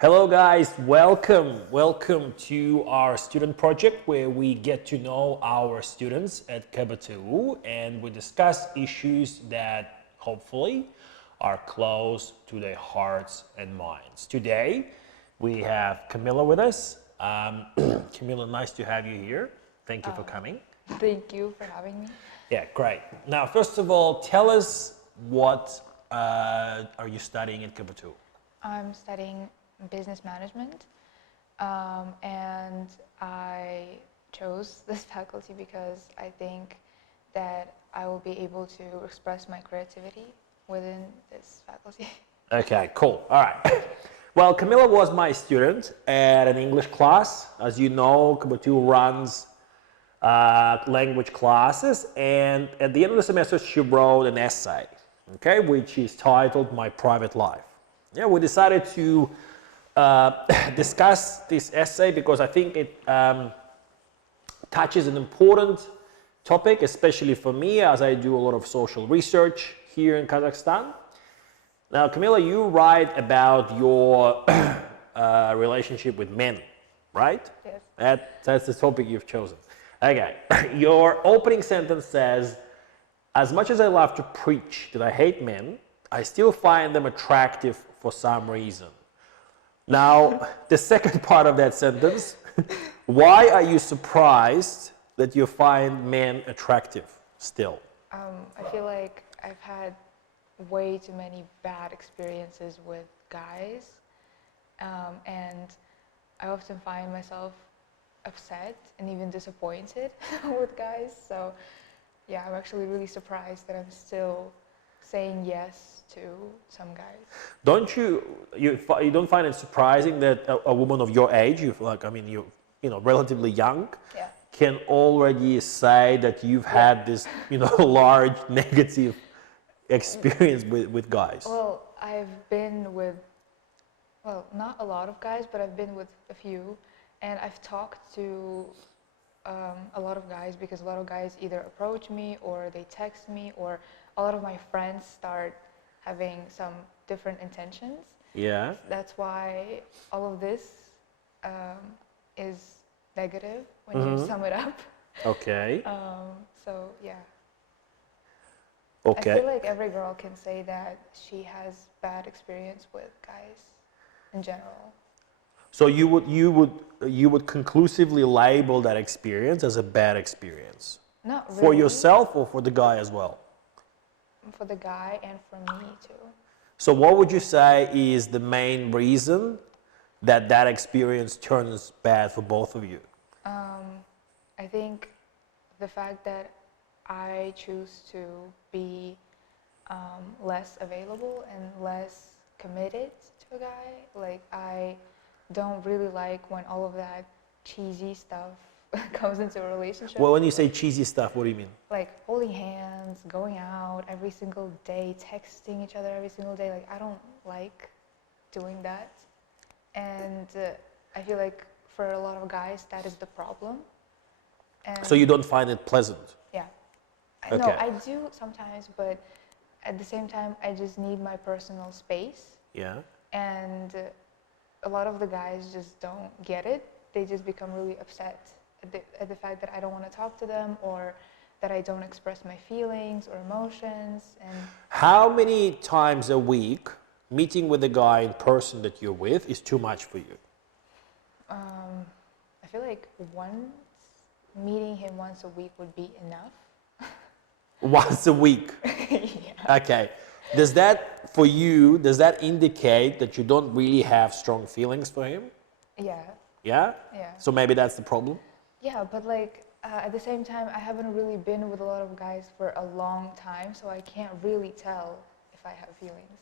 Hello guys, welcome to our student project where we get to know our students at KBTU and we discuss issues that hopefully are close to their hearts and minds. Today we have Camilla with us. Camilla, nice to have you here. Thank you for coming. Thank you for having me. Yeah, great. Now, first of all, tell us what are you studying at KBTU? I'm studying business management, and I chose this faculty because I think that I will be able to express my creativity within this faculty. Okay, cool. All right. Well, Camilla was my student at an English class. As you know, KBTU runs language classes, and at the end of the semester, she wrote an essay, okay, which is titled "My Private Life." Yeah, we decided to discuss this essay because I think it touches an important topic, especially for me as I do a lot of social research here in Kazakhstan. Now, Camilla, you write about your relationship with men, right? Yes. That's the topic you've chosen. Okay, your opening sentence says, "As much as I love to preach that I hate men, I still find them attractive for some reason." Now, the second part of that sentence, why are you surprised that you find men attractive still? I feel like I've had way too many bad experiences with guys, and I often find myself upset and even disappointed with guys. So, yeah, I'm actually really surprised that I'm still saying yes to some guys. Don't you don't find it surprising that a woman of your age, you know, relatively young, Yeah. can already say that you've had this, large negative experience with guys? Well, I've been with, well, not a lot of guys, but I've been with a few, and I've talked to a lot of guys because a lot of guys either approach me or they text me, or a lot of my friends start having some different intentions. Yeah. That's why all of this is negative when you sum it up. Okay. So yeah. Okay. I feel like every girl can say that she has bad experience with guys in general. So you would conclusively label that experience as a bad experience Not really. for yourself or for the guy as well? For the guy and for me too. So what would you say is the main reason that that experience turns bad for both of you? I think the fact that I choose to be less available and less committed to a guy. Like, I don't really like when all of that cheesy stuff comes into a relationship. Well, when you say cheesy stuff, what do you mean? Like holding hands, going out every single day, texting each other every single day. Like, I don't like doing that. And I feel like for a lot of guys, that is the problem. And So you don't find it pleasant? yeah. Okay. No, I do sometimes, but at the same time, I just need my personal space. Yeah. And a lot of the guys just don't get it. They just become really upset at the fact that I don't want to talk to them, or that I don't express my feelings or emotions. And How many times a week meeting with the guy in person that you're with is too much for you? I feel like meeting him once a week would be enough. Once a week? Yeah. Okay. Does that indicate that you don't really have strong feelings for him? Yeah. Yeah? Yeah. So maybe that's the problem? Yeah, but like at the same time, I haven't really been with a lot of guys for a long time, so I can't really tell if I have feelings.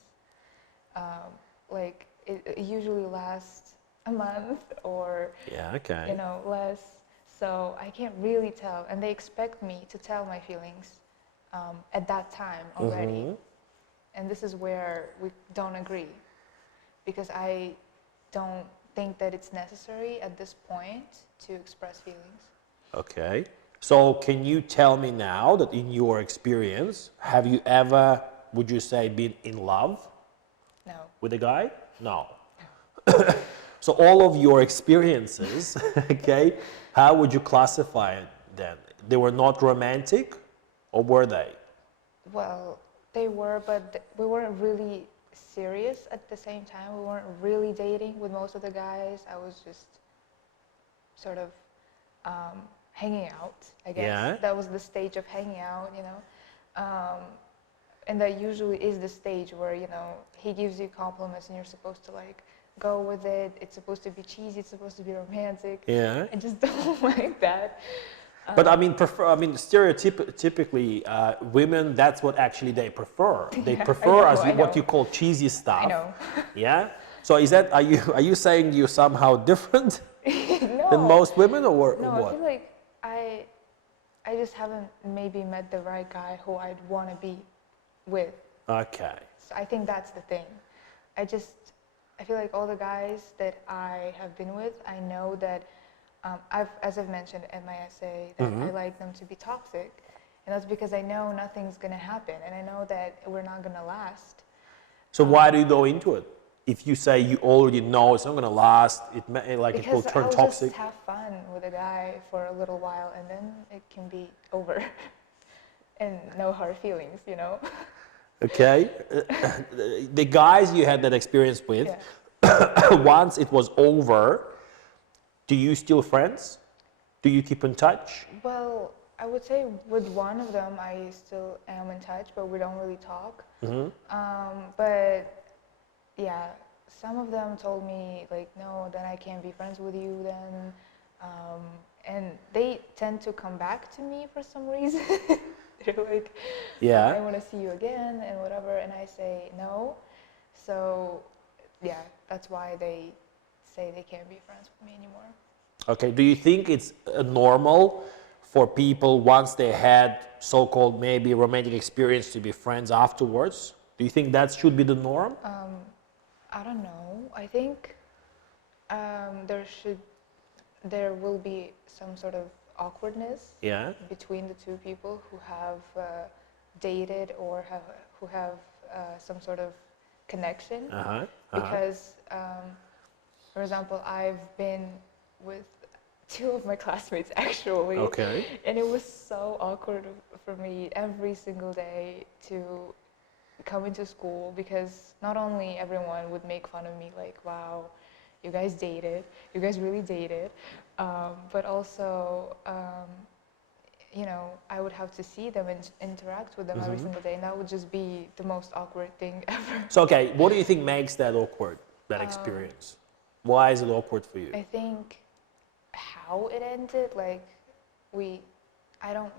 Like it usually lasts a month or Yeah, okay. less, so I can't really tell. And they expect me to tell my feelings at that time already, and this is where we don't agree, because I don't think that it's necessary at this point to express feelings. Okay. So can you tell me now that in your experience, have you ever, would you say, been in love No. with a guy? No. So all of your experiences, okay, how would you classify it then? They were not romantic, or were they? Well, they were, but we weren't really serious at the same time. We weren't really dating with most of the guys. I was just sort of hanging out, I guess. Yeah. That was the stage of hanging out, you know. And that usually is the stage where, you know, he gives you compliments and you're supposed to like go with it. It's supposed to be cheesy, it's supposed to be romantic. Yeah. I just don't like that. But I mean, stereotypically, women, that's what actually they prefer. They Yeah, prefer I know. what you call cheesy stuff. I know. Yeah. So are you saying you're somehow different No. than most women, or No, what? I feel like I just haven't maybe met the right guy who I'd want to be with. Okay. So I think that's the thing. I feel like all the guys that I have been with, I know that as I've mentioned in my essay, that I like them to be toxic, and that's because I know nothing's gonna happen, and I know that we're not gonna last. So why do you go into it? If you say you already know it's not going to last, it will turn I'll toxic. just have fun with a guy for a little while, and then it can be over, and no hard feelings, you know. Okay. The guys you had that experience with, Yeah. once it was over, do you still friends? Do you keep in touch? Well, I would say with one of them, I still am in touch, but we don't really talk. But yeah, some of them told me like, no, then I can't be friends with you then. And they tend to come back to me for some reason. They're like, Yeah. I want to see you again and whatever. And I say no. So yeah, that's why they say they can't be friends with me anymore. Okay. Do you think it's normal for people once they had so-called maybe romantic experience to be friends afterwards? Do you think that should be the norm? I don't know. I think there will be some sort of awkwardness Yeah. between the two people who have dated or who have some sort of connection. Because, for example, I've been with two of my classmates actually, Okay. and it was so awkward for me every single day to come into school, because not only everyone would make fun of me like, wow, you guys dated, you guys really dated, but also you know, I would have to see them and interact with them every single day, and that would just be the most awkward thing ever. So, okay, what do you think makes that awkward, that experience? Why is it awkward for you? I think how it ended, like I don't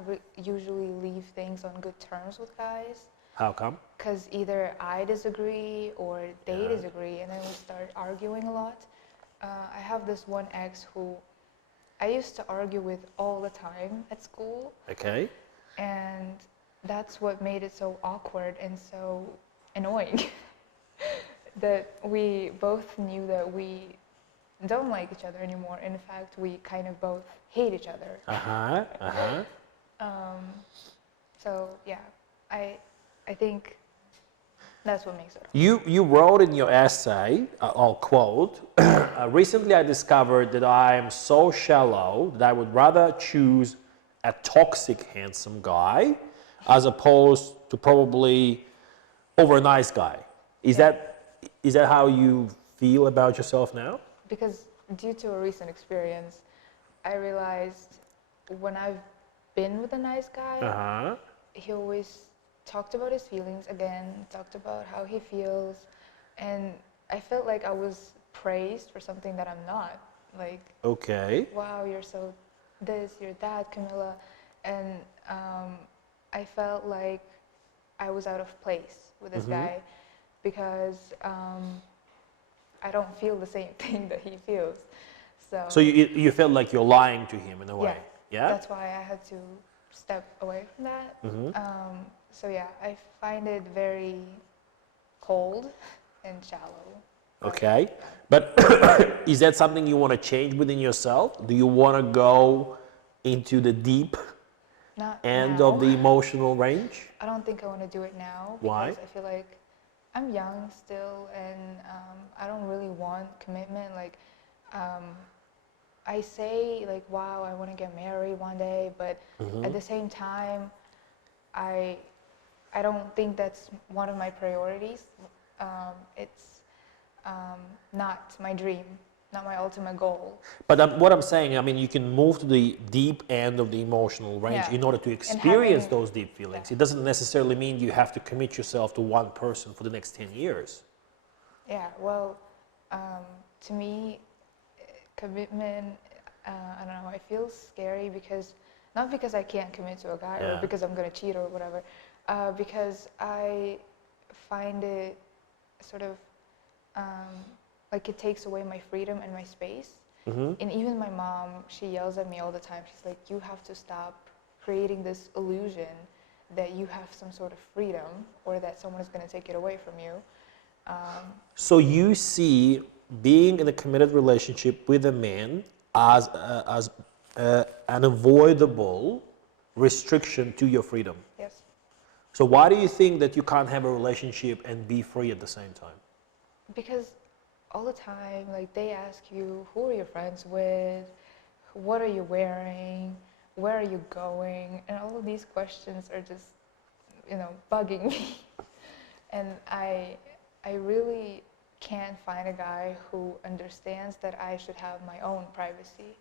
usually leave things on good terms with guys. How come? Because either I disagree or they disagree, and then we start arguing a lot. I have this one ex who I used to argue with all the time at school. Okay. And that's what made it so awkward and so annoying. That we both knew that we don't like each other anymore. In fact, we kind of both hate each other. So yeah, I think that's what makes it. You wrote in your essay, I'll quote, recently I discovered that I am so shallow that I would rather choose a toxic handsome guy as opposed to probably over a nice guy. Is that how you feel about yourself now? Because due to a recent experience, I realized when I've been with a nice guy, he always talked about his feelings again, talked about how he feels, and I felt like I was praised for something that I'm not. Like, okay, wow, you're so this, you're that, Camilla, and I felt like I was out of place with this guy because I don't feel the same thing that he feels. So you felt like you're lying to him in a way, yeah? That's why I had to step away from that. So yeah, I find it very cold and shallow. Okay, but is that something you want to change within yourself? Do you want to go into the deep Not end now. of the emotional range? I don't think I want to do it now. Why? Because I feel like I'm young still, and I don't really want commitment. Like, I say like, wow, I want to get married one day, but at the same time, I I don't think that's one of my priorities. It's not my dream, not my ultimate goal. But what I'm saying, I mean, you can move to the deep end of the emotional range Yeah. in order to And experience having, those deep feelings. yeah. It doesn't necessarily mean you have to commit yourself to one person for the next 10 years. Yeah, well, to me, commitment, I don't know, it feels scary because, not because I can't commit to a guy or Yeah. because I'm going to cheat or whatever, because I find it sort of like it takes away my freedom and my space. And even my mom, she yells at me all the time. She's like, you have to stop creating this illusion that you have some sort of freedom or that someone is going to take it away from you. So you see being in a committed relationship with a man as an avoidable restriction to your freedom. Yes. So why do you think that you can't have a relationship and be free at the same time? Because all the time, like they ask you, who are your friends with? What are you wearing? Where are you going? And all of these questions are just, bugging me. And I really can't find a guy who understands that I should have my own privacy.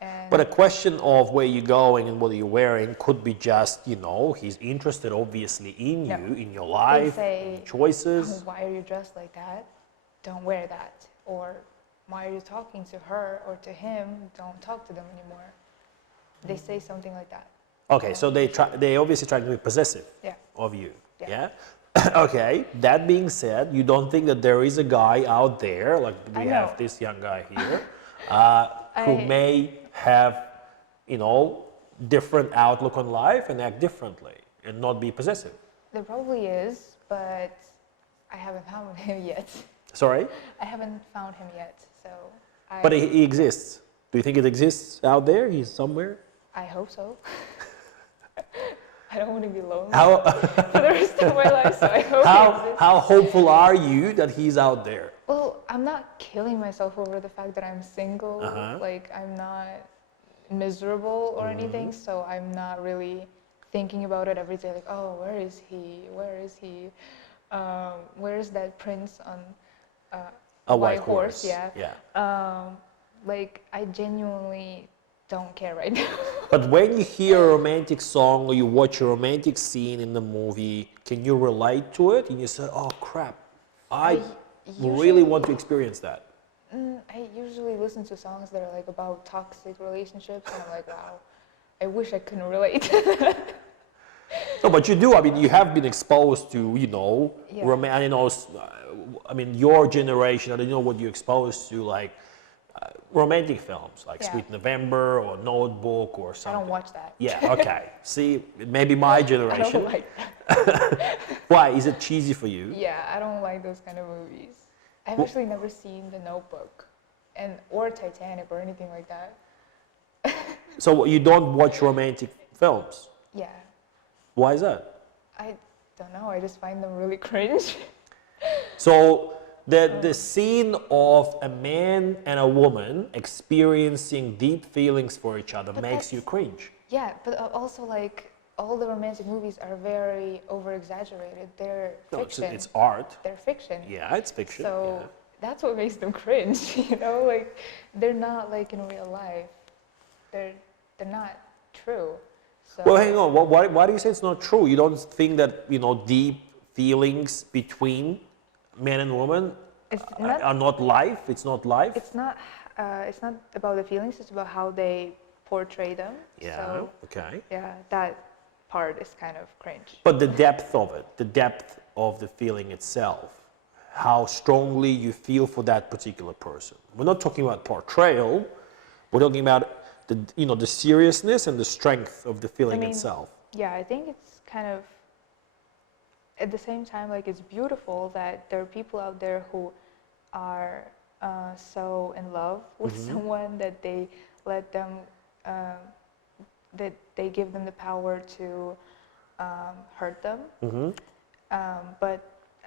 And But a question of where you're going and what you're wearing could be just, he's interested obviously in No. you, in your they life, say, in choices. why are you dressed like that? Don't wear that. Or why are you talking to her or to him? Don't talk to them anymore. They say something like that. Okay, so they obviously trying to be possessive Yeah. of you. Yeah. Yeah? Okay, that being said, you don't think that there is a guy out there, like we I have know. this young guy here, who I- may have, different outlook on life and act differently and not be possessive? There probably is, but I haven't found him yet. Sorry? I haven't found him yet, so But he exists. Do you think it exists out there? He's somewhere? I hope so. I don't want to be lonely How, for the rest of my life, so I hope he exists. how hopeful are you that he's out there? Well, I'm not killing myself over the fact that I'm single. Like, I'm not miserable or anything, so I'm not really thinking about it every day. Like, oh, where is he? Where is he? Where is that prince on A white horse. Yeah. Like, I genuinely don't care right now. But when you hear a romantic song or you watch a romantic scene in the movie, can you relate to it? And you say, oh crap, I really want to experience that. I usually listen to songs that are like about toxic relationships, and I'm like, wow, I wish I couldn't relate. No, but you do. I mean, you have been exposed to, Yeah. I mean, your generation, I don't know what you're exposed to, like romantic films, like Yeah. Sweet November or Notebook or I something. don't watch that. Yeah, okay. See, maybe my I generation. don't like that. Why? Is it cheesy for you? Yeah, I don't like those kind of movies. I've actually never seen The Notebook, or Titanic or anything like that. So you don't watch romantic films? Yeah, Why is that? I don't know. I just find them really cringe. So the scene of a man and a woman experiencing deep feelings for each other makes you cringe. Yeah, but also like all the romantic movies are very over-exaggerated. They're No, fiction. it's art. They're fiction. Yeah, it's fiction. So yeah. that's what makes them cringe. Like they're not like in real life. They're not true. So Well, hang on. Why do you say it's not true? You don't think that deep feelings between man and woman are not life? It's not life. It's not about the feelings. It's about how they portray them. Yeah. So, Okay. yeah, that part is kind of cringe. But the depth of it, the depth of the feeling itself, how strongly you feel for that particular person. We're not talking about portrayal. We're talking about the seriousness and the strength of the feeling itself. Yeah, I think it's kind of at the same time like it's beautiful that there are people out there who are so in love with someone that they let them that they give them the power to hurt them. But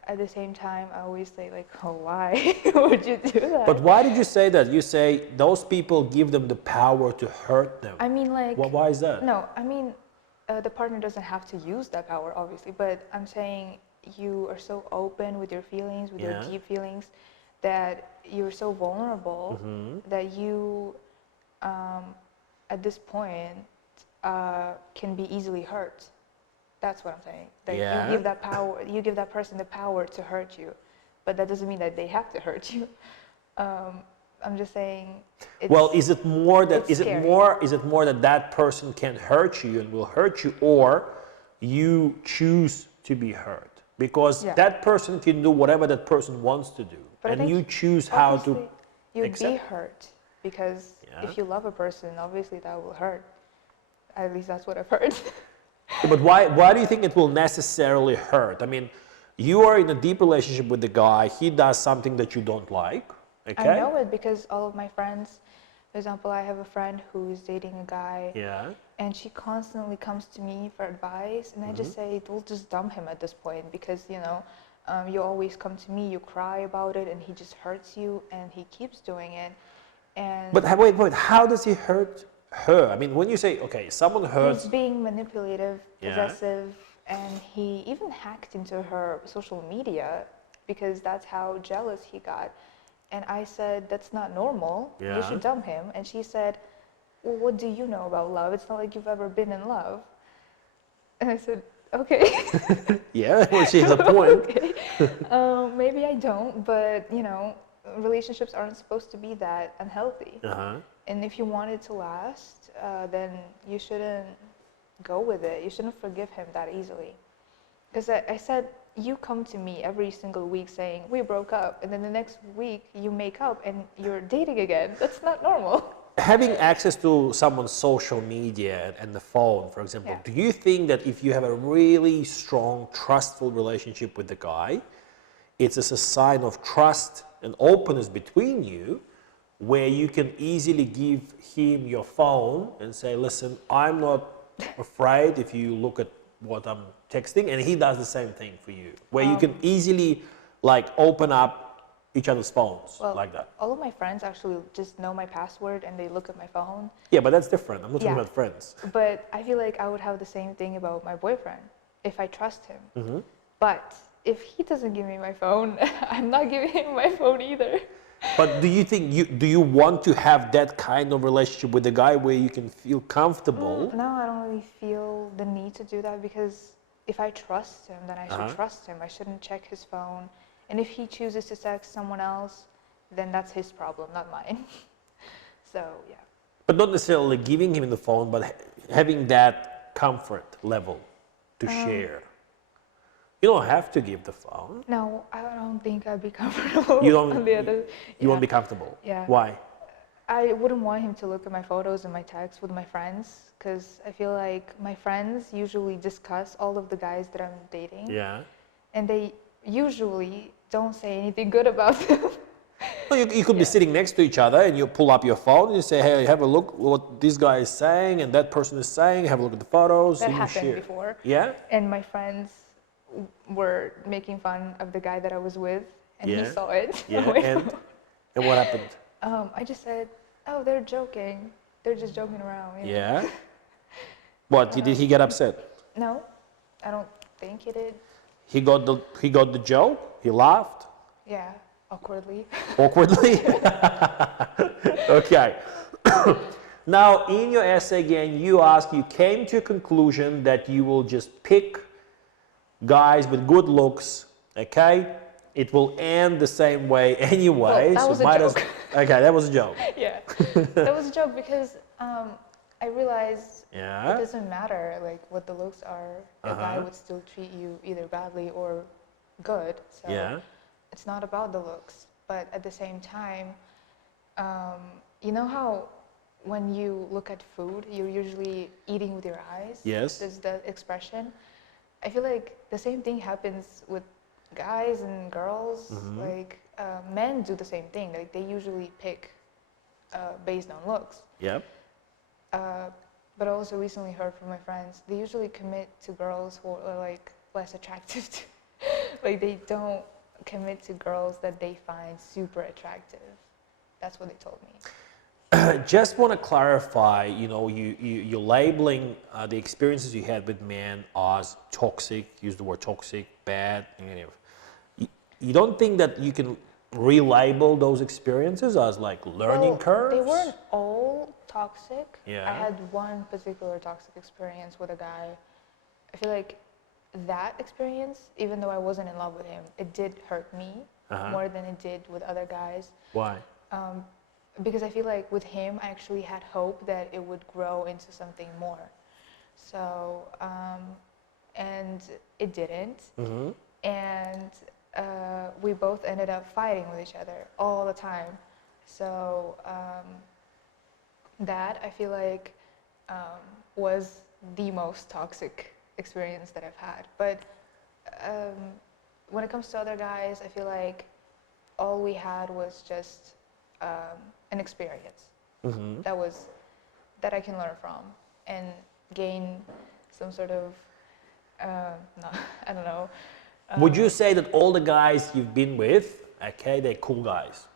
at the same time, I always say like, oh, why would you do that? But why did you say that? You say those people give them the power to hurt them. I mean, like, Why is that? no, I mean, the partner doesn't have to use that power, obviously, but I'm saying you are so open with your feelings, with your deep feelings, that you're so vulnerable that you, at this point, can be easily hurt. That's what I'm saying. That you give that power, you give that person the power to hurt you, but that doesn't mean that they have to hurt you. I'm just saying. Well, is it more that scary. is it more that that person can hurt you and will hurt you, or you choose to be hurt? Because that person can do whatever that person wants to do, But I and think you choose how to you'd accept. be hurt because if you love a person, obviously that will hurt. At least that's what I've heard. But why do you think it will necessarily hurt? I mean, you are in a deep relationship with the guy. He does something that you don't like. Okay. I know it because all of my friends, for example, I have a friend who's dating a guy. Yeah. And she constantly comes to me for advice, and I just say, "We'll just dump him at this point because you always come to me, you cry about it, and he just hurts you, and he keeps doing it." And But wait, how does he hurt her? I mean, when you say, okay, someone hurts. he's being manipulative, possessive, and he even hacked into her social media because that's how jealous he got. And I said, "That's not normal. You should dump him." And she said, "Well, what do you know about love? It's not like you've ever been in love." And I said, "Okay." Yeah, well, she has a point. Okay. Maybe I don't, but relationships aren't supposed to be that unhealthy. And if you want it to last, then you shouldn't go with it. You shouldn't forgive him that easily. Because I said, you come to me every single week saying, "We broke up," and then the next week you make up and you're dating again. That's not normal. Having access to someone's social media and the phone, for example, do you think that if you have a really strong, trustful relationship with the guy, it's a sign of trust and openness between you, where you can easily give him your phone and say, "Listen, I'm not afraid if you look at what I'm texting," and he does the same thing for you, where you can easily open up each other's phones like that? All of my friends actually just know my password and they look at my phone. Yeah, but that's different. I'm not talking about friends. But I feel like I would have the same thing about my boyfriend if I trust him. But if he doesn't give me my phone, I'm not giving him my phone either. But do you want to have that kind of relationship with a guy where you can feel comfortable? No, I don't really feel the need to do that because if I trust him, then I should trust him. I shouldn't check his phone. And if he chooses to text someone else, then that's his problem, not mine. So, yeah. But not necessarily giving him the phone, but having that comfort level to share. You don't have to give the phone. No, I don't think I'd be comfortable You don't. on the other. You won't be comfortable. Yeah. Why? I wouldn't want him to look at my photos and my texts with my friends because I feel like my friends usually discuss all of the guys that I'm dating. Yeah. And they usually don't say anything good about them. Well, you could be sitting next to each other and you pull up your phone and you say, "Hey, have a look what this guy is saying and that person is saying. Have a look at the photos." That and you happened share. before. Yeah. And my friends were making fun of the guy that I was with, and he saw it. Yeah. And what happened? I just said, "Oh, they're joking. They're just joking around." Yeah. What did he get upset? No, I don't think he did. He got the joke. He laughed. Yeah, awkwardly. Awkwardly. Okay. Now, in your essay again, you came to a conclusion that you will just pick guys with good looks. Okay. It will end the same way anyway. Well, that was a joke. Okay, that was a joke. Yeah, that was a joke because I realized it Yeah. doesn't matter like what the looks are. A guy would still treat you either badly or good. So Yeah. it's not about the looks. But at the same time, you know how when you look at food, you're usually eating with your eyes? Yes. There's that expression. I feel like the same thing happens with guys and girls. Like men do the same thing. Like they usually pick based on looks. Yep. But I also recently heard from my friends, they usually commit to girls who are like less attractive Like they don't commit to girls that they find super attractive. That's what they told me. Just want to clarify, you're labeling the experiences you had with men as toxic, use the word toxic, bad, negative. You don't think that you can relabel those experiences as like learning curves? They weren't all toxic. Yeah. I had one particular toxic experience with a guy. I feel like that experience, even though I wasn't in love with him, it did hurt me more than it did with other guys. Why? Because I feel like with him, I actually had hope that it would grow into something more. So, and it didn't. Mm-hmm. And we both ended up fighting with each other all the time. So that I feel like was the most toxic experience that I've had. But when it comes to other guys, I feel like all we had was just an experience that I can learn from and gain some sort of no, I don't know. Would you say that all the guys you've been with, okay, they're cool guys?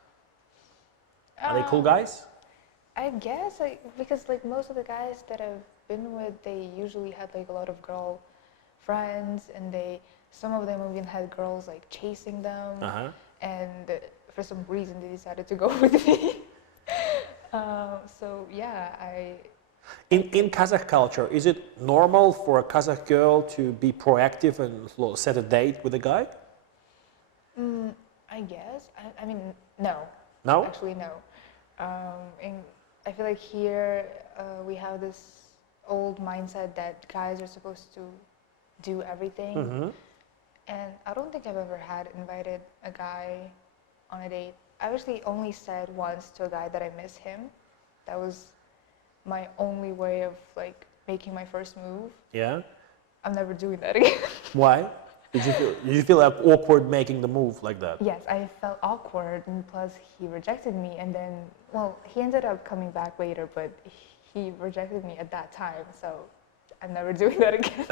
Are they cool guys? I guess because like most of the guys that I've been with, they usually had like a lot of girl friends, and some of them even had girls like chasing them, and for some reason they decided to go with me. So yeah, In Kazakh culture, is it normal for a Kazakh girl to be proactive and set a date with a guy? I guess. I mean, no. No? Actually, no. And I feel like here we have this old mindset that guys are supposed to do everything. And I don't think I've ever invited a guy on a date. I actually only said once to a guy that I miss him. That was my only way of like making my first move. Yeah. I'm never doing that again. Why? Did you feel like awkward making the move like that? Yes, I felt awkward, and plus he rejected me, and then he ended up coming back later, but he rejected me at that time, so I'm never doing that again.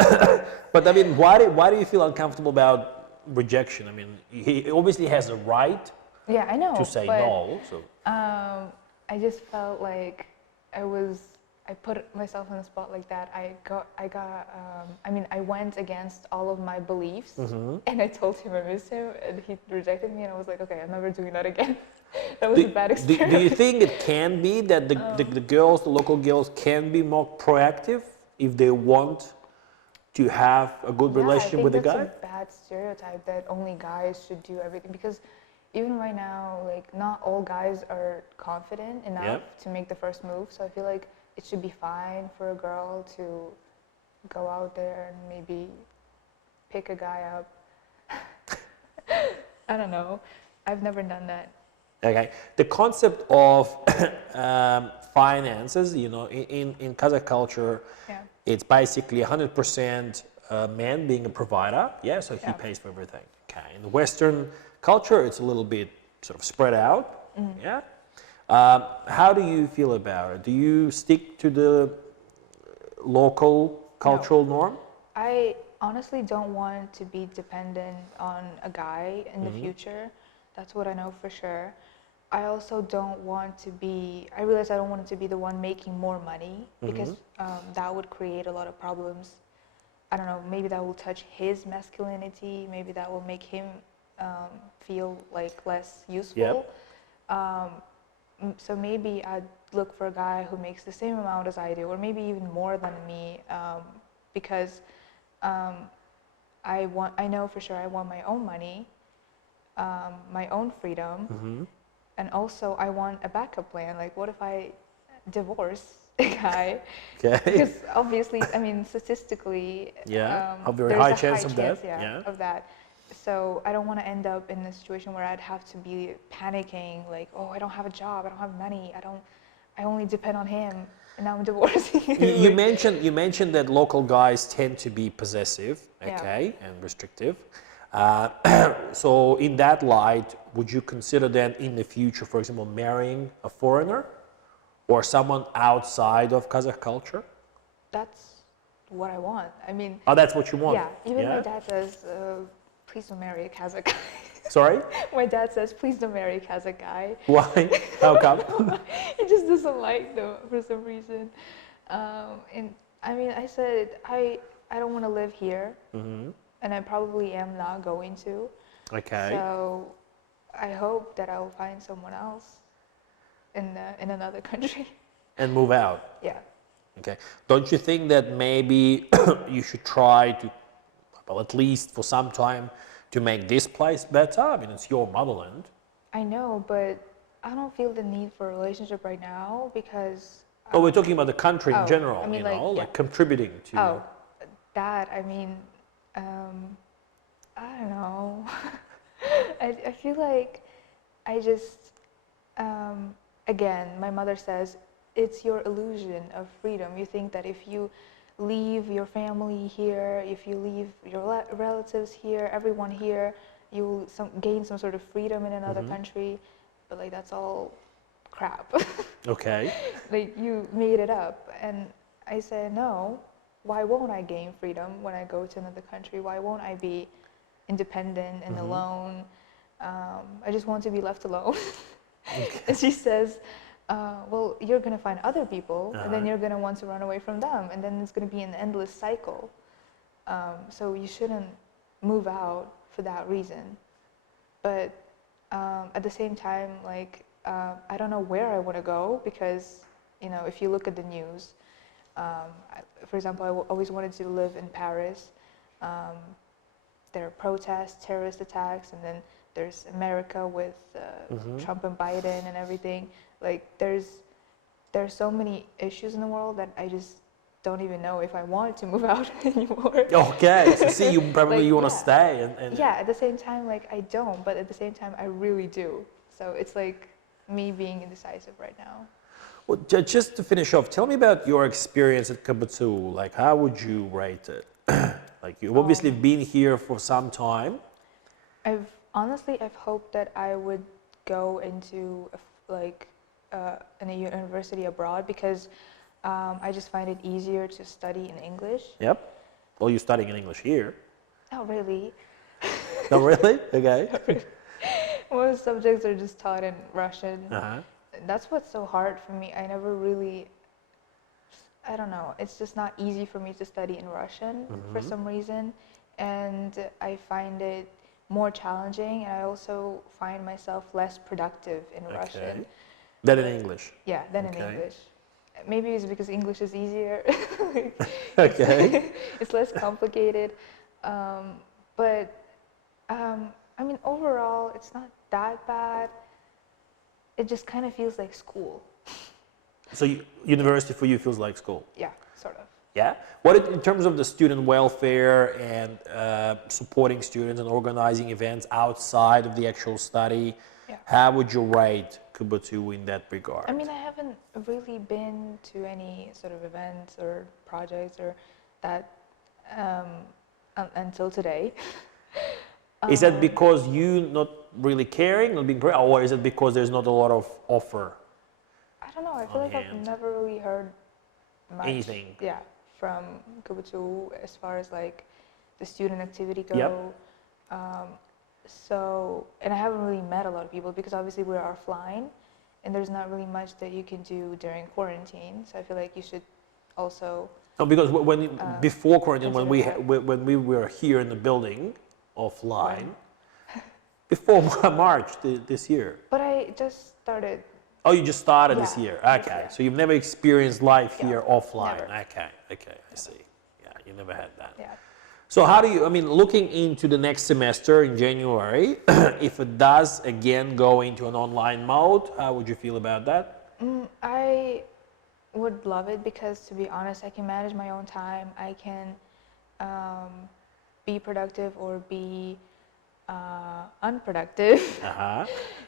But I mean, why do you feel uncomfortable about rejection? I mean, he obviously has a right. Yeah, I know. To say no. So. I just felt like I put myself in a spot like that. I went against all of my beliefs, and I told him I missed him, and he rejected me, and I was like, okay, I'm never doing that again. That was a bad experience. Do you think it can be that the local girls can be more proactive if they want to have a good relationship with a guy? I think that's a bad stereotype that only guys should do everything, because even right now, like not all guys are confident enough to make the first move. So I feel like it should be fine for a girl to go out there and maybe pick a guy up. I don't know. I've never done that. Okay. The concept of finances, in Kazakh culture, it's basically 100% man being a provider. Yeah, so he pays for everything. Okay. In the Western culture, it's a little bit sort of spread out. Yeah. How do you feel about it? Do you stick to the local cultural norm? I honestly don't want to be dependent on a guy in the future. That's what I know for sure. I also don't want to be, I realize I don't want to be the one making more money, because that would create a lot of problems. I don't know, maybe that will touch his masculinity, maybe that will make him feel like less useful. So maybe I'd look for a guy who makes the same amount as I do, or maybe even more than me, because I know for sure I want my own money, my own freedom, and also I want a backup plan. Like, what if I divorce a guy? Okay. Because obviously, I mean, statistically, a very there's high a chance of chance, that. of that. So I don't want to end up in a situation where I'd have to be panicking, like, oh, I don't have a job, I don't have money, I only depend on him, and now I'm divorcing him. You mentioned that local guys tend to be possessive, okay, and restrictive. So in that light, would you consider then in the future, for example, marrying a foreigner or someone outside of Kazakh culture? That's what I want. I mean, that's what you want. Yeah, even my dad says, please don't marry a Kazakh guy. Sorry? My dad says, please don't marry a Kazakh guy. Why? How come? He just doesn't like them for some reason. And I mean, I said, I don't want to live here, and I probably am not going to. Okay. So I hope that I'll find someone else in another country. And move out. Yeah. Okay. Don't you think that maybe you should try to, well, at least for some time, to make this place better? I mean, it's your motherland. I know, but I don't feel the need for a relationship right now because. Oh, we're talking about the country in Oh, general, I mean, you like, know, yeah. like contributing to. Oh, that, I mean, I don't know. I feel like I just, again, my mother says, it's your illusion of freedom. You think that if you leave your family here, if you leave your relatives here, everyone here, you'll gain some sort of freedom in another country. But like, that's all crap. Okay. Like, you made it up. And I said, no, why won't I gain freedom when I go to another country? Why won't I be independent and alone? I just want to be left alone. Okay. And she says, well, you're going to find other people, and then you're going to want to run away from them, and then it's going to be an endless cycle. So you shouldn't move out for that reason. But at the same time, like, I don't know where I want to go because, you know, if you look at the news, for example, I always wanted to live in Paris. There are protests, terrorist attacks, and then there's America with Trump and Biden and everything. Like, there's so many issues in the world that I just don't even know if I want to move out anymore. Okay, so see, you probably Like, you want to yeah. stay. And Yeah, at the same time, like, I don't, but at the same time, I really do. So it's like me being indecisive right now. Well, just to finish off, tell me about your experience at KBTU. Like, how would you rate it? Like, you've obviously been here for some time. I've hoped that I would go into in a university abroad because I just find it easier to study in English. Yep. Well, you're studying in English here. Not really. No, really? Okay. Most subjects are just taught in Russian. Uh-huh. That's what's so hard for me. I don't know, it's just not easy for me to study in Russian for some reason. And I find it more challenging, and I also find myself less productive in Russian. Than in English. Yeah, than in English. Maybe it's because English is easier. Okay. It's less complicated. But I mean, overall, it's not that bad. It just kind of feels like school. So university for you feels like school? Yeah, sort of. Yeah? What in terms of the student welfare and supporting students and organizing events outside of the actual study, how would you rate KBTU in that regard? I mean, I haven't really been to any sort of events or projects or that until today. Is that because you not really caring, not being, or is it because there's not a lot of offer? I don't know. I feel like I've never really heard much. Anything. Yeah, from KBTU as far as like the student activity go. Yep. So, and I haven't really met a lot of people because obviously we're offline, and there's not really much that you can do during quarantine. So I feel like you should also. No, because before quarantine, when we were here in the building offline, before March this year. But I just started. Oh, you just started this year. Okay, year. so you've never experienced life here offline. Never. Okay, I see. Yeah, you never had that. Yeah. So how do you, I mean, looking into the next semester in January, if it does again go into an online mode, how would you feel about that? I would love it because, to be honest, I can manage my own time. I can be productive or be unproductive. Uh-huh.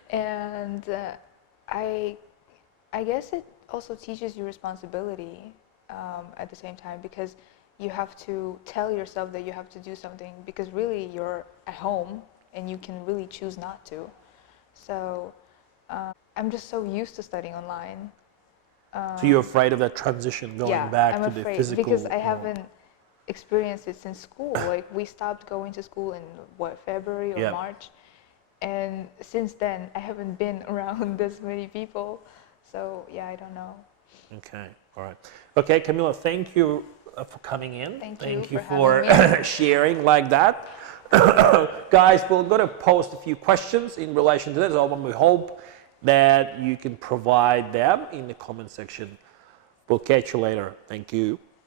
And I guess it also teaches you responsibility at the same time because you have to tell yourself that you have to do something because really you're at home and you can really choose not to. So I'm just so used to studying online. So you're afraid of that transition going back I'm to the afraid physical? because I haven't experienced it since school. Like we stopped going to school in what, February or Yeah. March, and since then I haven't been around this many people. So yeah, I don't know. Okay, all right. Okay, Camila, thank you for coming in. Thank you for for having sharing like that. Guys, we're going to post a few questions in relation to this album. We hope that you can provide them in the comment section. We'll catch you later. Thank you.